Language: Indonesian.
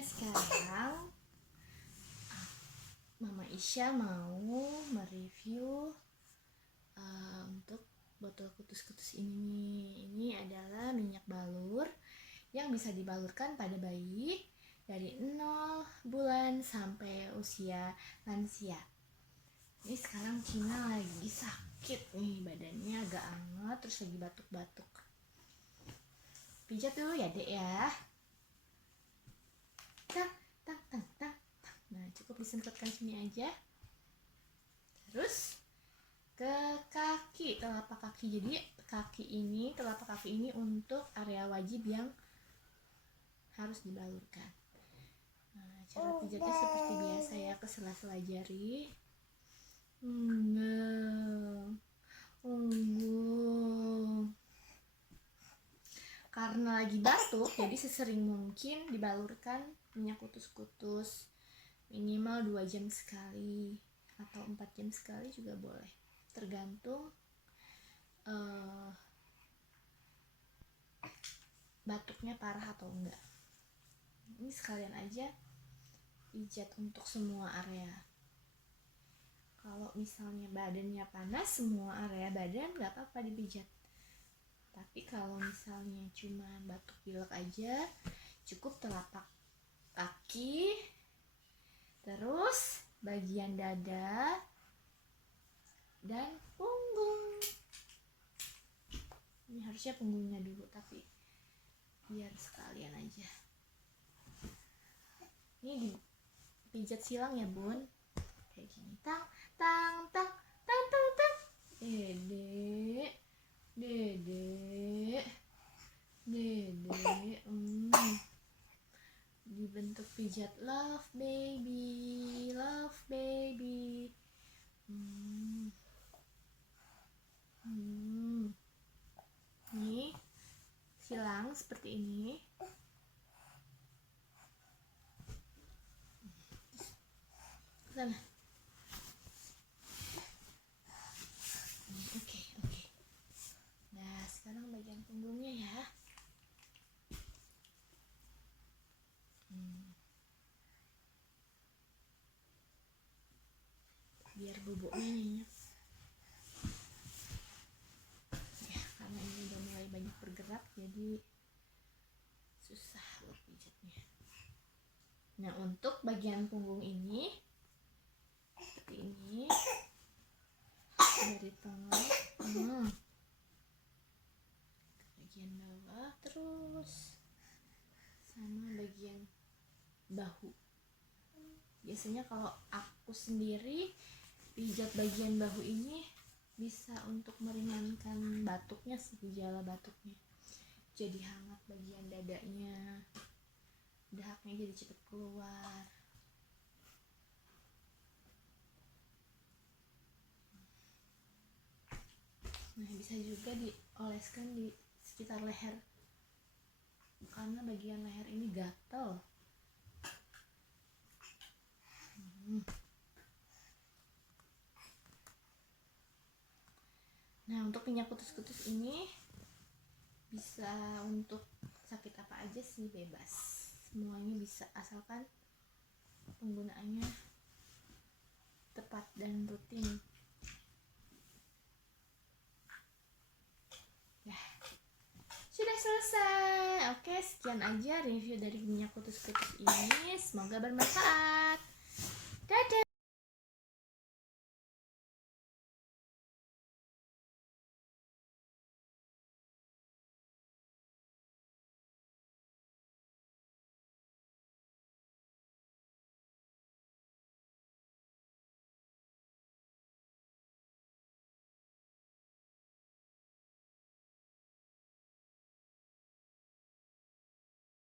sekarang Mama Isya mau mereview untuk botol kutus-kutus ini. Ini adalah minyak balur yang bisa dibalurkan pada bayi dari 0 bulan sampai usia lansia. Ini sekarang Cina lagi sakit nih, badannya agak anget, terus lagi batuk-batuk. Pijat dulu ya dek ya. Tang. Nah, cukup disemprotkan sini aja. Terus ke kaki, telapak kaki. Jadi telapak kaki ini untuk area wajib yang harus dibalurkan. Nah, cara pijatnya seperti biasa ya, ke sela-sela jari. Karena lagi batuk, jadi sesering mungkin dibalurkan minyak kutus-kutus. Minimal 2 jam sekali atau 4 jam sekali juga boleh, tergantung batuknya parah atau enggak. Ini sekalian aja pijat untuk semua area. Kalau misalnya badannya panas, semua area badan nggak apa-apa dipijat. Tapi kalau misalnya cuma batuk pilek aja, cukup telapak kaki, terus bagian dada dan punggung. Ini harusnya punggungnya dulu, tapi biar sekalian aja. Ini dipijat silang ya bun, kayak gini. Tang. Dede. Dibentuk pijat love baby. Nih silang seperti ini. Sana. Oke. Nah, sekarang bagian punggungnya ya. Biar bubuknya nyenyak. Ya, karena ini udah mulai banyak bergerak, jadi susah buat pijatnya. Nah, untuk bagian punggung ini seperti ini, dari tengah bagian bawah, terus sama bagian bahu. Biasanya kalau aku sendiri pijat bagian bahu ini bisa untuk meringankan batuknya sih, gejala batuknya. Jadi hangat bagian dadanya, dahaknya jadi cepet keluar. Nah, bisa juga dioleskan di sekitar leher, karena bagian leher ini gatel. Nah, untuk minyak kutus-kutus ini bisa untuk sakit apa aja sih, bebas. Semuanya bisa, asalkan penggunaannya tepat dan rutin. Ya, sudah selesai. Oke, sekian aja review dari minyak kutus-kutus ini. Semoga bermanfaat. Dadah.